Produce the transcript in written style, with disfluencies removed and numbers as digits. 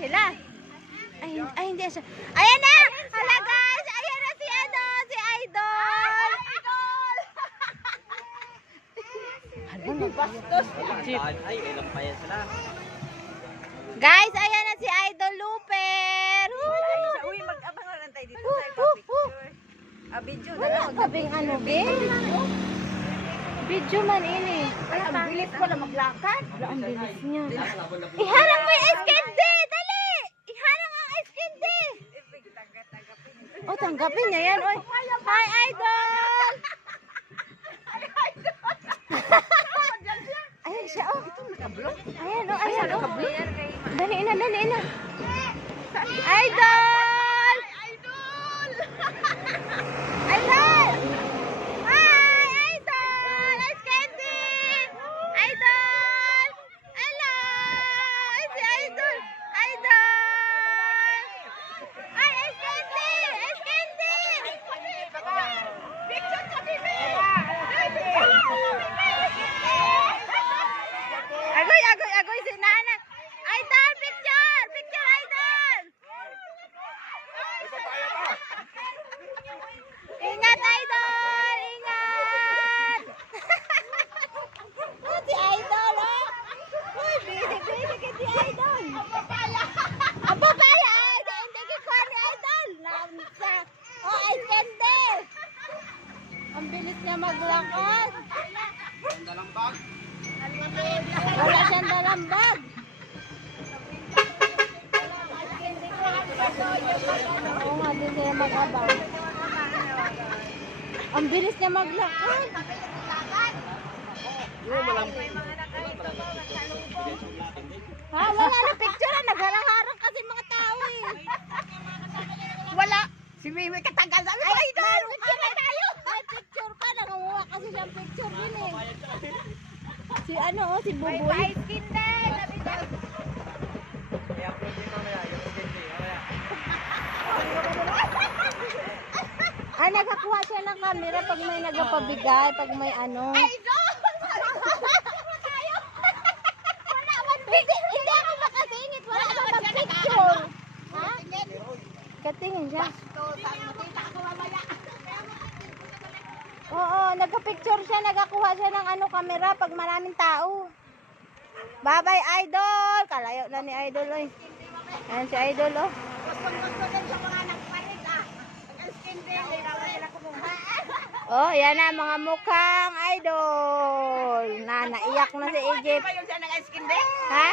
Hila. Ay, hindi siya. Ayan na! Hala guys! Ayan na si si Idol! Bastos. Ay, ilang pa yan sila. Guys, ayan na si Idol Luper! Uy, mag-abang lang tayo dito sa picture. Video na lang. Kabing ano, video man ini. Ay, ang bilis ko na maglakad. Ang bilis niya. Iharang mo yung ice candy! Dali! Iharang ang ice candy! Oh, tanggapin niya yan. Oy. Hi, Idol! Ayan siya, oh. Ayan, oh, ayan, oh. Dali na, dali na. Idol! Idol! Idol! Hi, Idol! Ice candy! Idol! Hello! Ay, si Idol! Idol! Ay, ice candy! Ice candy! Picture ka, Bibi! Agoy, si Nana! Idol, picture! Picture, Idol! Ingat, Idol! Ingat! Si Idol, oh! Uy, busy ka si Idol! Ang papaya! Hindi kikuha ni Idol! Oh, ice candy! Ang bilis niya maglakad! Wala siyang dalang bag! Oo nga, din sila mag-abang. Ang bilis niya maglakad. Ha? Wala na picture. Nagharang-harang kasi mga tao eh. Wala. Si Mimi katagal sabi ko, Idol. Picture na tayo. May picture ka. Nangunguha kasi siyang picture din eh. Si ano oh, si Buboy. Ay, nagkakuha siya ng camera pag may nagpabigay, pag may ano. Hindi ako makasingit. Wala ako mag-picture. Ha? Katingin siya. Oo, nagka-picture siya, nagkakuha siya ng ano, camera pag maraming tao. Bye-bye, Idol! Kalayo na ni Idol, oy. Ayan si Idol, oh. Gusto din sa mga nagpalit Skin din. Oh, yan na, mga mukhang Idol. Na, naiyak na si Egypt. Ba yung siya ng skin din? Ha?